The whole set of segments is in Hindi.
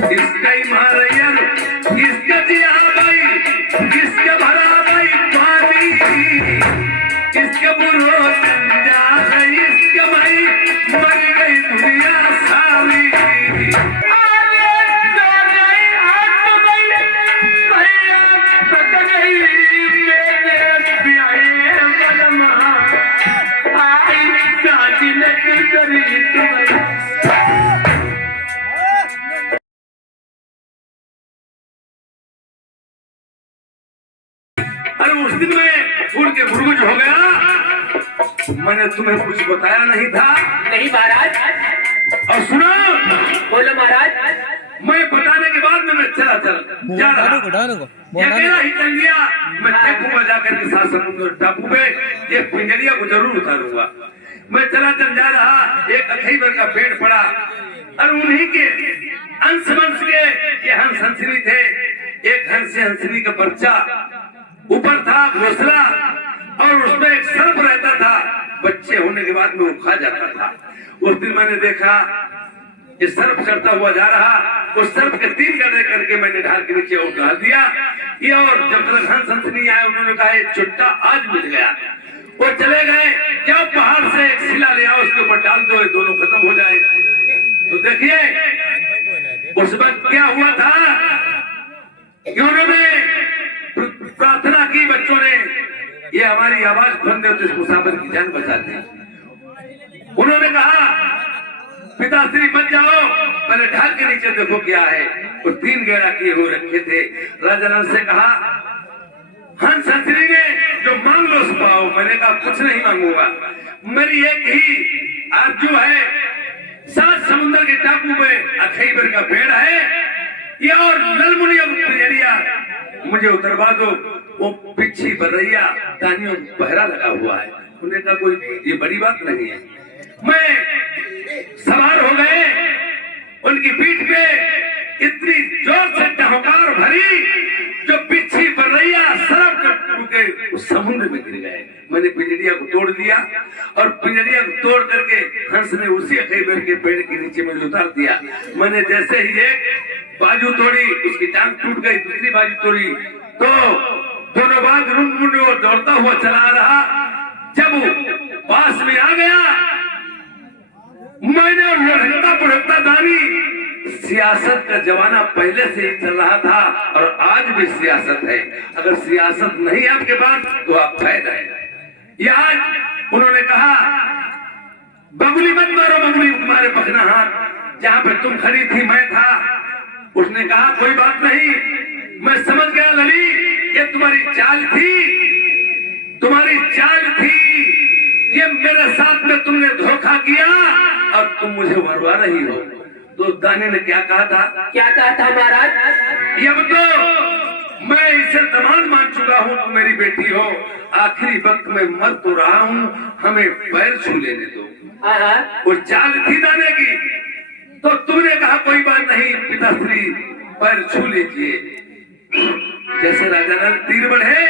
इसका ही मारैया इसका जिया भाई इसके भरा भाई पानी इसके बुरो जा गई इसके भाई मर गई दुनिया सारी अरे उस दिन में उड़ के गुरगुज हो गया। मैंने तुम्हें कुछ बताया नहीं था। नहीं महाराज। और सुनो, बोलो महाराज। मैं बताने के बाद में मैं चला जा रहा अकेला ही चल गया। मैं देखूंगा जाकर के साथ समुद्र टापू पे ये पिंजरिया को जरूर उतारूंगा। मैं चल जा रहा, एक अखईबर का पेड़ पड़ा और उन्हीं के अंश वंश के ये हंस हंसनी थे। एक हंस हंसनी का बच्चा ऊपर था घोसला और उसमें एक सर्प रहता था। बच्चे होने के बाद में वो खा जाता था। उस दिन मैंने देखा ये सर्प चढ़ता हुआ जा रहा। उस सर्प के 3 गड्ढे करके मैंने ढाल के नीचे और डाल दिया। ये और जब तक हंस हंस नहीं आए उन्होंने कहा ये चुट्टा आज मिल गया। वो चले गए, जब पहाड़ से एक शिला ले आओ उसके ऊपर डाल दो, ये दोनों खत्म हो जाए। तो देखिए उस वक्त क्या हुआ था कि उन्होंने प्रार्थना की बच्चों ने, ये हमारी आवाज खोल दे तो इस मुसाफिर की जान बचाते हैं। उन्होंने कहा पिताश्री बच जाओ, पहले ढाल के नीचे देखो क्या है। वो 3 गेड़ा किए हुए रखे थे। राजा नल से कहा हंस हंसनी ने जो मांग लो सो पाओ। मैंने कहा कुछ नहीं मांगूंगा, मेरी एक ही आरज़ू है। 7 समुद्र के टापू में अखईबर का पेड़ है, ये और नलमुनी पिंजरिया मुझे उतरवा दो। वो पिछी बरैया दानियों पहरा लगा हुआ है। उन्हें कहा कोई ये बड़ी बात नहीं है। मैं सवार हो गए उनकी पीठ पे, इतनी जोर से टहकार भरी जो पिछी बरैया सरक के उस समुद्र में गिर गए। मैंने पिंजरिया को तोड़ दिया और पिंजरिया को तोड़ करके हंस ने उसी अखईबर के पेड़ के नीचे मुझे उतार दिया। मैंने जैसे ही एक बाजू तोड़ी, उसकी टांग टूट गई, दूसरी बाजू तोड़ी तो दोनों बाग रुंड और दौड़ता हुआ चला रहा। जब वो पास में आ गया, मैंने लड़कता पुड़कता दानी, सियासत का जमाना पहले से ही चल रहा था और आज भी सियासत है। अगर सियासत नहीं आपके पास तो आप फायदा है। ये आज उन्होंने कहा बबुली मत मारो, बबुली तुम्हारे पखना हाथ, जहां पे तुम खड़ी थी मैं था। उसने कहा कोई बात नहीं, मैं समझ गया लली, ये तुम्हारी चाल थी, तुम्हारी चाल थी। ये मेरे साथ में तुमने धोखा किया और तुम मुझे मरवा रही हो। तो दाने ने क्या कहा था? क्या कहा था महाराज? अब तो मैं इसे दमाद मान चुका हूँ, तुम मेरी बेटी हो। आखिरी वक्त में मर तो रहा हूँ, हमें पैर छू लेने दो। वो चाल थी दाने की। तो तुमने कहा कोई बात नहीं पिताश्री, पैर छू लीजिए। जैसे राजा नल तीर बढ़े,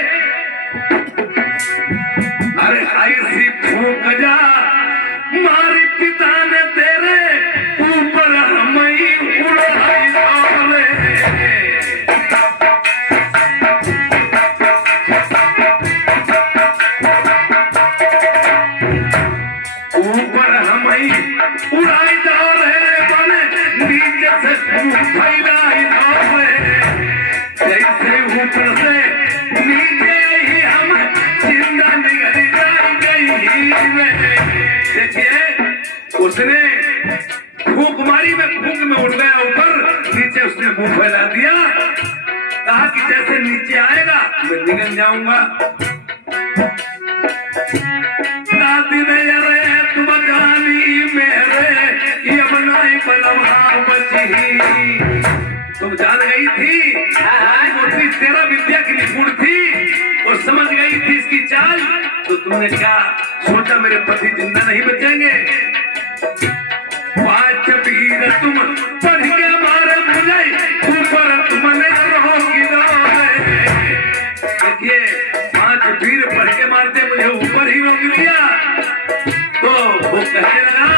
अरे ऐसी फूंक जा मारी पिता ने तेरे ऊपर हमें उड़ाई डाले। ऊपर हमें उड़ाई डाले, बने नीचे से फैलाई डाले। जैसे ऊपर से नीचे ही हम जिंदा निकल गई। देखिए उसने फूंक मारी, मैं फूंक में उड़ गया ऊपर, नीचे उसने मुंह फैला दिया। कहा कि जैसे नीचे आएगा मैं निकल जाऊंगा। दादी ने अरे तुम जानी मेरे ये बनाई बलवा बची। तुम जान गई थी मूर्ति तेरा विद्या की निपुण थी और समझ गई थी इसकी चाल। तो तुमने क्या सोचा मेरे पति जिंदा नहीं बचेंगे? पांच वीर तुम पढ़ के मारे मुझे ऊपर तुमने रहोगी। देखिए 5 वीर पढ़ के मारते मुझे ऊपर ही रोक दिया। तो वो कहने लगा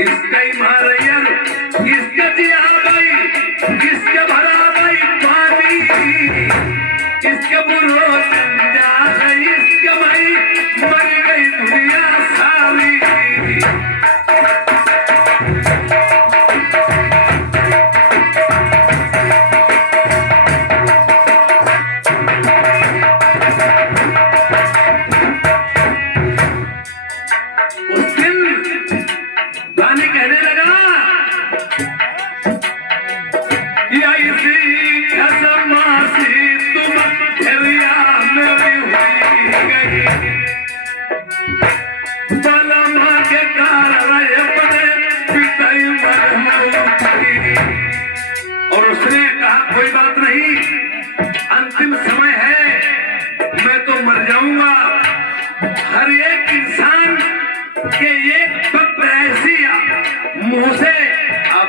इसका ही मारैया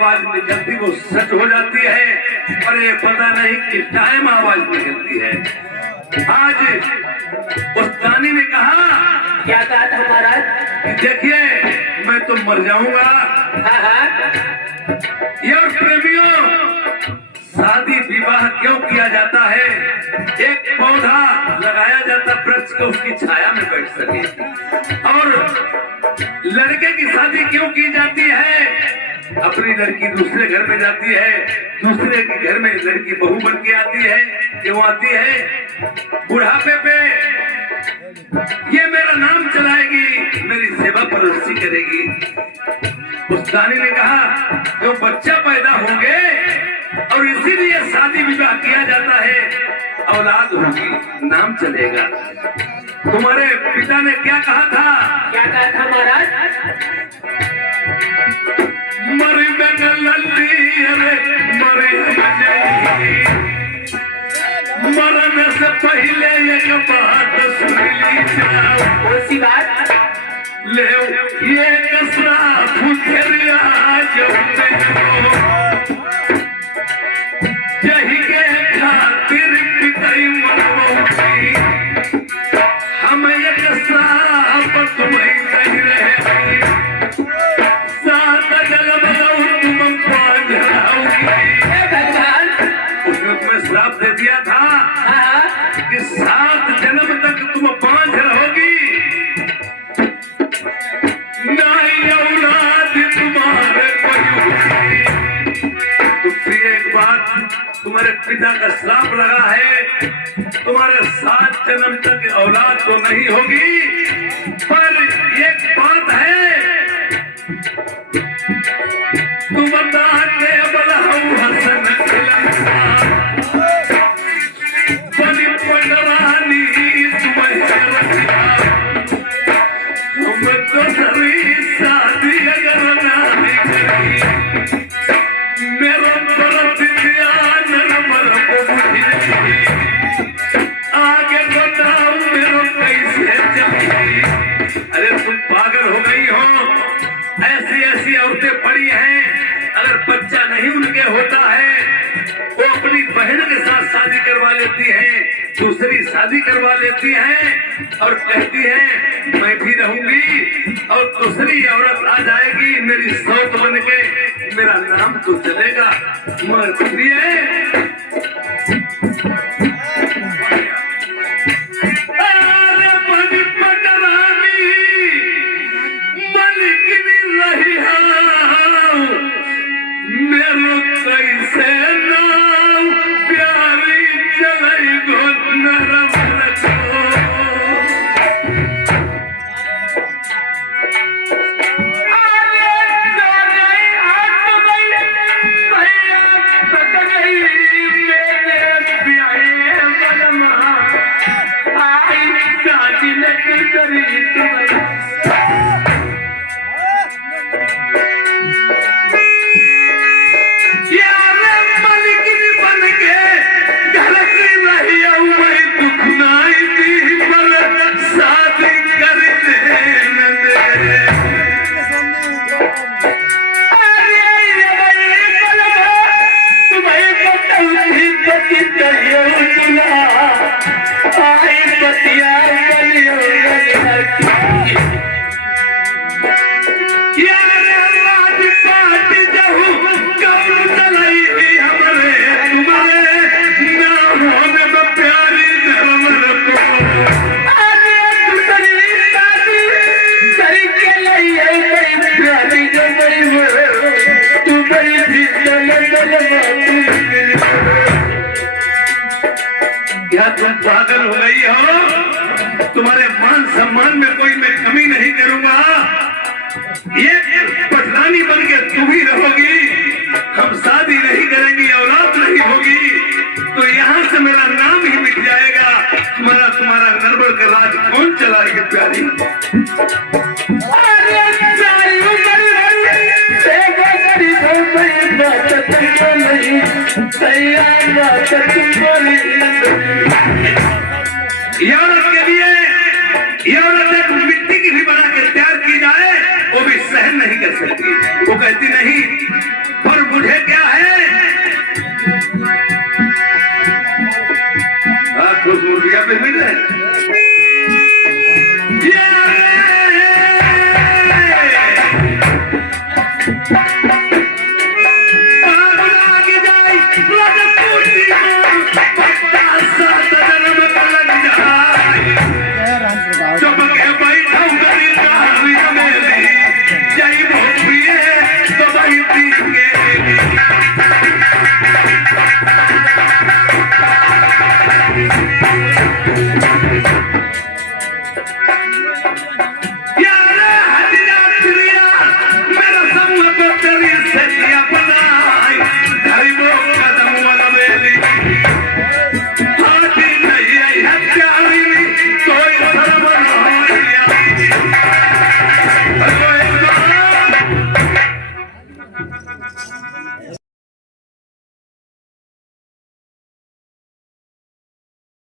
आवाज निकलती वो सच हो जाती है, पर ये पता नहीं किस टाइम आवाज निकलती है। आज उस दानी ने कहा, क्या कहा था महाराज? देखिए मैं तो मर जाऊंगा। हाँ। यार प्रेमियों, शादी विवाह क्यों किया जाता है? एक पौधा लगाया जाता वृक्ष को उसकी छाया में बैठ सके। और लड़के की शादी क्यों की जाती है? अपनी लड़की दूसरे घर में जाती है, दूसरे के घर में लड़की बहू बन के आती है, क्यों आती है? बुढ़ापे पे ये मेरा नाम चलाएगी, मेरी सेवा परस्ती करेगी। उस दानी ने कहा जो बच्चा पैदा होंगे और इसीलिए शादी विवाह किया जाता है, औलाद होगी, नाम चलेगा। तुम्हारे पिता ने क्या कहा था? क्या कहा था महाराज? मरी लल्ली अरे मरी मरने से पहले एक बात सुन ली जाओ। कौन सी बात? ले ये कसरा फुसरिया जब यही के खातिर पिताई मनवाऊंगी, हम एक साथ तुम्हें नहीं रहे, साथ जन्म तुम पाँच रहोगी। भगवान, उसने तुम्हें श्राप दे दिया था कि 7 जन्म तक तुम पाँच रहोगी, नहीं औलाद तुम्हारे कोई होगी। तो एक बात, तुम्हारे पिता का श्राप लगा है, तुम्हारे 7 जन्म तक औलाद तो नहीं होगी, पर एक बात है, तुम बता के बलहू हसन बनी पंडरानी तुम्हें रखिया, हम तो सरी शादी अगर नहीं करी, मेरा तरफ ध्यान नंबर को बुझी, आगे बताओ मेरा कैसे चली। अरे तुम पागल हो गई हो, ऐसी ऐसी औरतें पड़ी हैं, अगर बच्चा नहीं उनके होता है वो अपनी बहन के साथ शादी करवा लेती हैं, दूसरी शादी करवा लेती हैं और कहती हैं मैं भी रहूंगी, और दूसरी औरत आ जाएगी मेरी सौत बन के, मेरा नाम तो चलेगा। मगर क्या तुम पागल हो गई हो? तुम्हारे मान सम्मान में कोई मैं कमी नहीं करूंगा, ये पटलानी बन के तुम ही रहोगी, हम शादी नहीं करेंगी, औलाद नहीं होगी, तो यहाँ से मेरा नाम ही मिट जाएगा। तुम्हारा नरबड़ का राज कौन चलाएगी प्यारी? औरत के लिए ये औरत एक मिट्टी की भी बना के तैयार की जाए वो भी सहन नहीं कर सकती। वो कहती नहीं, पर आगे जाए, राजा पूर्ति को